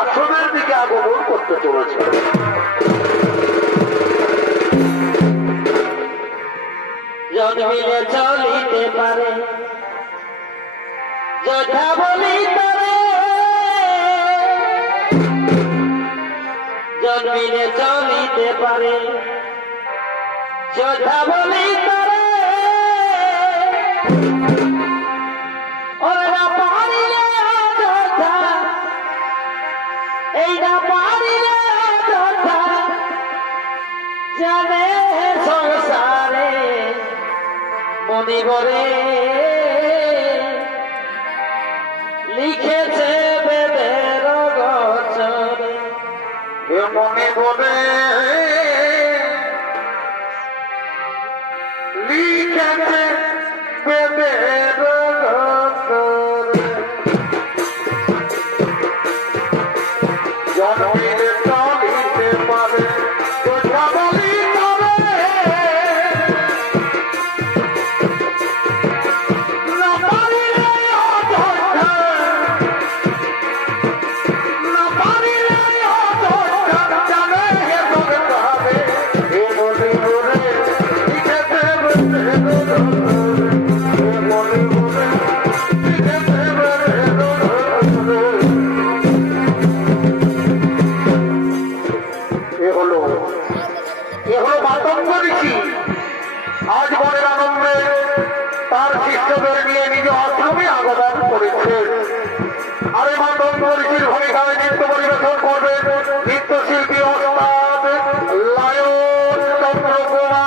আশ্রমের দিকে আগমন করতে চলেছে। জন্মিলে চলিতে পারে যথা বলি তবে, জন্মিলে চলিতে পারে যথা বলি তবে, ওরা পারিলে যথা এইটা পারিলে যথা জানে সংসারে মনিবরে লিখেছে বেদের গছরে, মনিবরে লিখেছে বেদের গছরে। জন্মিলে চলিতে পারে কথা বলি তবে, না পারিলে অধৈর্য, না পারিলে অধৈর্য জানে হে ভগবানে, হে মনিবরে লিখেছে বেদের গছরে, হে মনিবরে লিখেছে বেদের গছরে। এ হলো মাতঙ্গ ঋষি। আজ মনের আনন্দে তার শিষ্যদের নিয়ে নিজ আশ্রমে আগমন করেছেন। আর এই মাতঙ্গ ঋষির ভূমিকায় নৃত্য পরিবেশন করবেন নৃত্যশিল্পী ওস্তাদ লায়ন চন্দ্রকুমার।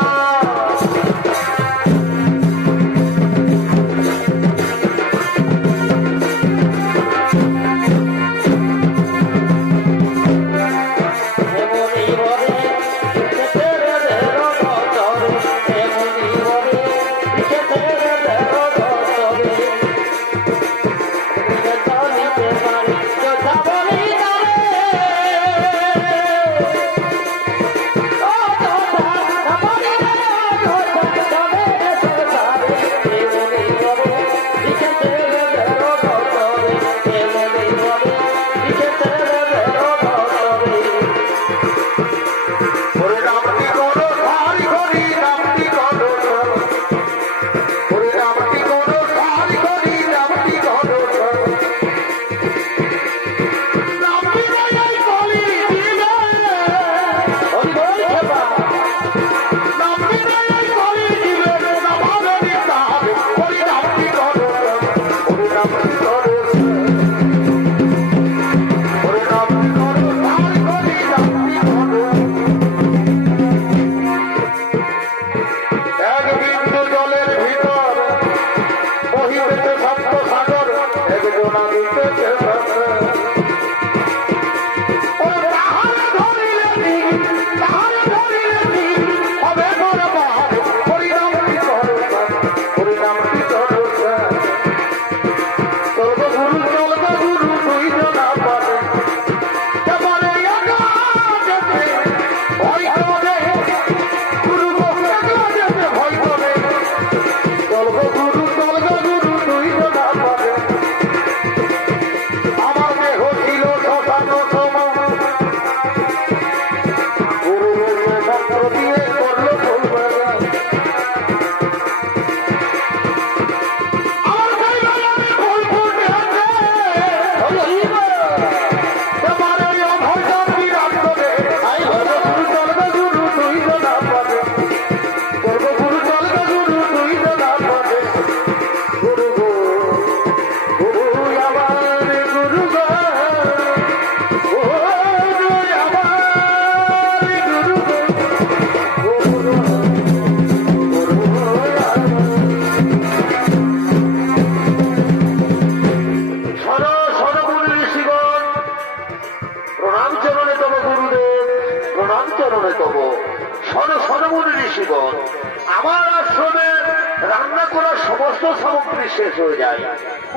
শেষ হয়ে যায়,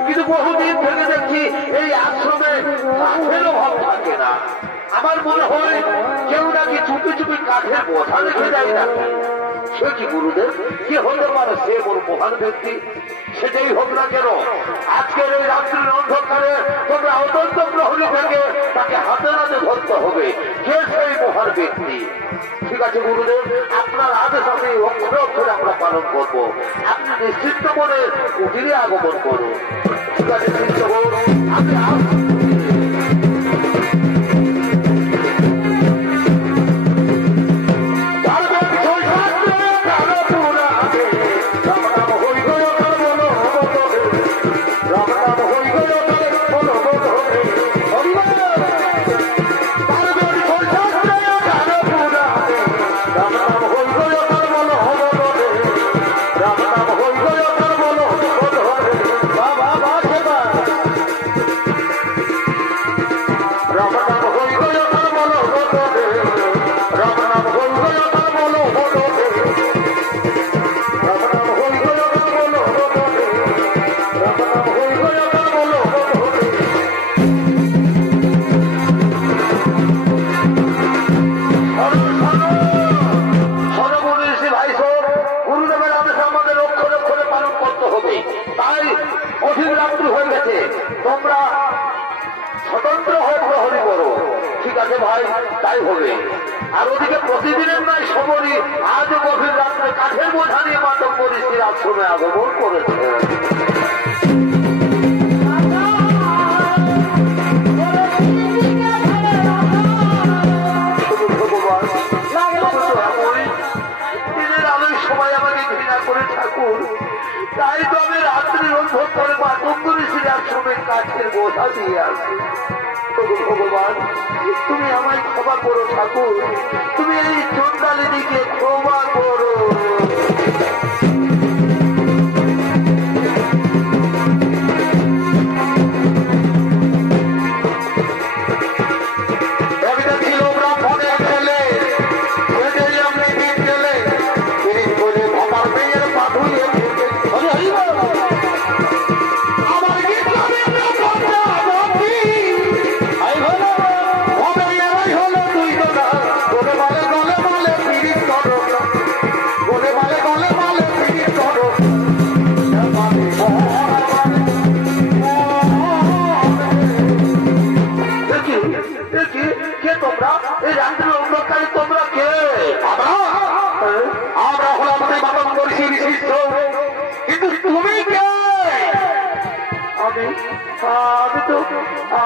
কিন্তু বহুদিন থেকে দেখছি এই আশ্রমে কাঠের অভাব থাকে না। আমার মনে হয় কেউ নাকি চুপি চুপি কাঠের বোঝা রেখে যায় না। সে কি গুরুদেব, কি হতে পারে সে বড় মহান ব্যক্তি? সেটাই হোক না কেন, আজকের এই রাত্রির অন্ধকারে তোমরা অত্যন্ত প্রহরী থেকে তাকে হাতে হাতে ধরতে হবে কে সেই মহান ব্যক্তি। ঠিক আছে গুরুদেব, আপনার আদেশ আমি অক্ষরে অক্ষরে আমরা পালন করবো। আপনি নিশ্চিন্ত মনে কুটিরে আগমন করুন। ঠিক আছে চিত্ত আমি তোমরা স্বতন্ত্র হয়ে প্রহরী করো। ঠিক আছে ভাই, তাই হবে। আর ওদিকে প্রতিদিনের নয় সবরই আজ গভীর রাত্রে কাঠের বোঝা নিয়ে মাতঙ্গ ঋষির আশ্রমে আগমন করেছে। দিনের আলোয় সবাই আমাকে ঘৃণা করে ঠাকুর, তাই তো আমি রাত্রি অনুভব করে মাতঙ্গ ঋষির আশ্রমে কাঠের বোঝা দিয়ে আসি। ভগবান তুমি আমায় ক্ষমা করো ঠাকুর, তুমি এই চন্ডালিনীকে ক্ষমা করো।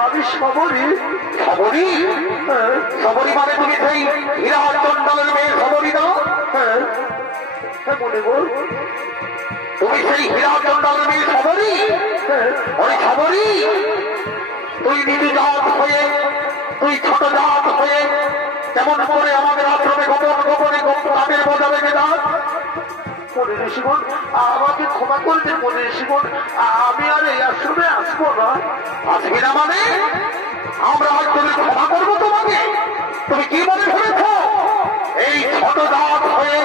আমি সবরী। সবরী? সবরী মানে তুমি সেই হীরা চন্ডালের মেয়ে সবরী দাও? হ্যাঁ মনে বল, তুমি সেই হীরা চন্ডালের মেয়ে সবরী? ওই সবরী তুই নিজ জাত হয়ে, তুই ছোট জাত হয়ে কেমন করে আমাদের আশ্রমে গোপন গোপনে তাদের বোঝা লেগে যাস। মনে ঋষিগণ আমাকে ক্ষমা করে দেন। মনে ঋষিগণ আমি আর এই আশ্রমে আসবো না। আসবি না মানে? আমরা আজ তুমি ক্ষমা করবো তোমাকে? তুমি কি মনে ভেবেছ এই ছোট জাত হয়ে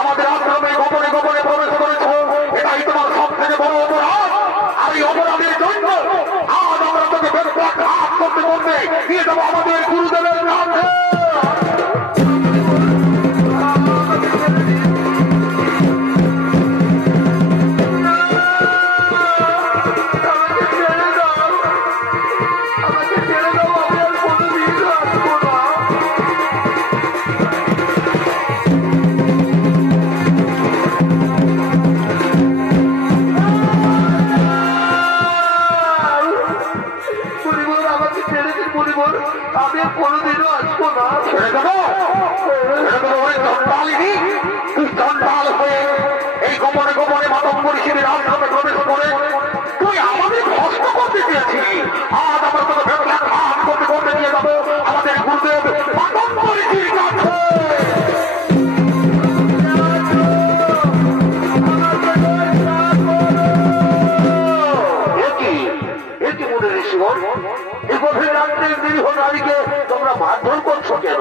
আমাদের আশ্রমে গোপনে গোপনে প্রবেশ করেছ? এটাই তোমার সব থেকে বড় অপরাধ। আর এই অপরাধের জন্য আজ আমরা তোকে ঘাত করতে করতে নিয়ে যাবো আমাদের গুরুদেবের কাছে। আমি কোনোদিনও আসবো না। ছেড়ে দেবো? তুই চন্ডাল হয়ে এই গোপনে গোপনে মাতঙ্গ ঋষির আশ্রমে প্রবেশ করে তুই আমাদের কষ্ট করতে চেয়েছিলি। আজ আমরা তোকে ভেতরে ঘাত করতে করতে নিয়ে যাবো আমাদের গুরুদেব মাতঙ্গ ঋষির কাছে। এই গভীর রাত্রে নিরীহ নারীকে তোমরা মারধর করছো কেন?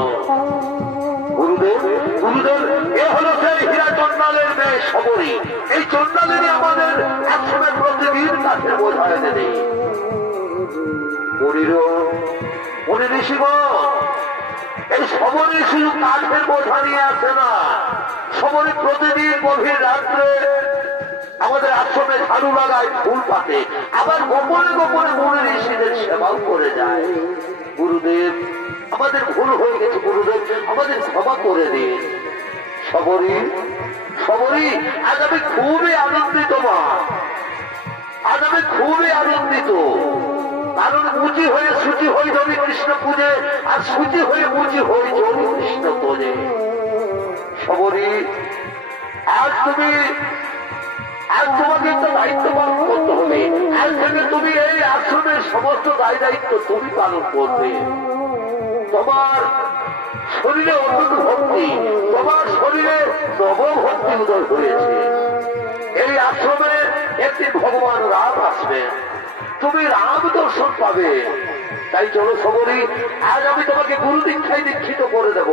গুরুদেব গুরুদেব এ হলো সেই হীরা চন্ডালের মেয়ে সবরী। এই চন্ডালেরই আমাদের একসময় প্রতিদিন কাছে বোঝায় দেবে। মনে ঋষিগণ এই সবরী শুধু কাঠের বোঝা নিয়ে আসে না, সবরী প্রতিদিন গভীর রাত্রে আমাদের আশ্রমে ঝাড়ু লাগায়, ফুল পাতে, আবার গোপনে গোপনে মনে ঋষিদের সেবাও করে যায়। গুরুদেব আমাদের ভুল হয়ে গেছে, গুরুদেব আমাদের ক্ষমা করে দিন। সবরী সবরী, আজ আমি খুবই আনন্দিত মা, আজ আমি খুবই আনন্দিত। কারণ মুচি হয়ে সূচি হই রবি কৃষ্ণ পূজে, আর সূচি হয়ে মুচি হই রবি কৃষ্ণ তোজে। সবরী, আজ তোমাকে একটা দায়িত্ব পালন করতে হবে। আজ থেকে তুমি এই আশ্রমের সমস্ত দায় দায়িত্ব তুমি পালন করবে। তোমার শরীরে অনন্ত ভক্তি, তোমার শরীরে নবভক্তি উদয় হয়েছে। এই আশ্রমে একদিন ভগবান রাম আসবে, তুমি রাম দর্শন পাবে। তাই চলো সবরী, আজ আমি তোমাকে গুরু দীক্ষায় দীক্ষিত করে দেব।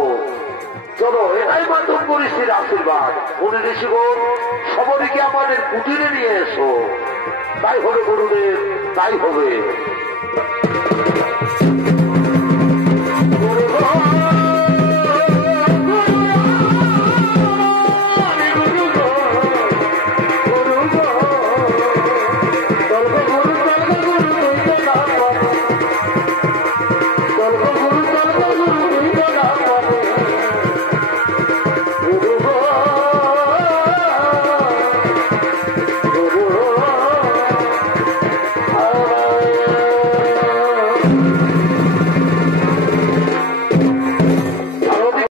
চলো, এটাই মাধ্যম ঋষির আশীর্বাদ। মনে ঋষিগণ, সবরীকে আমাদের কুটিরে নিয়ে এসো। তাই হবে গুরুদেব, তাই হবে।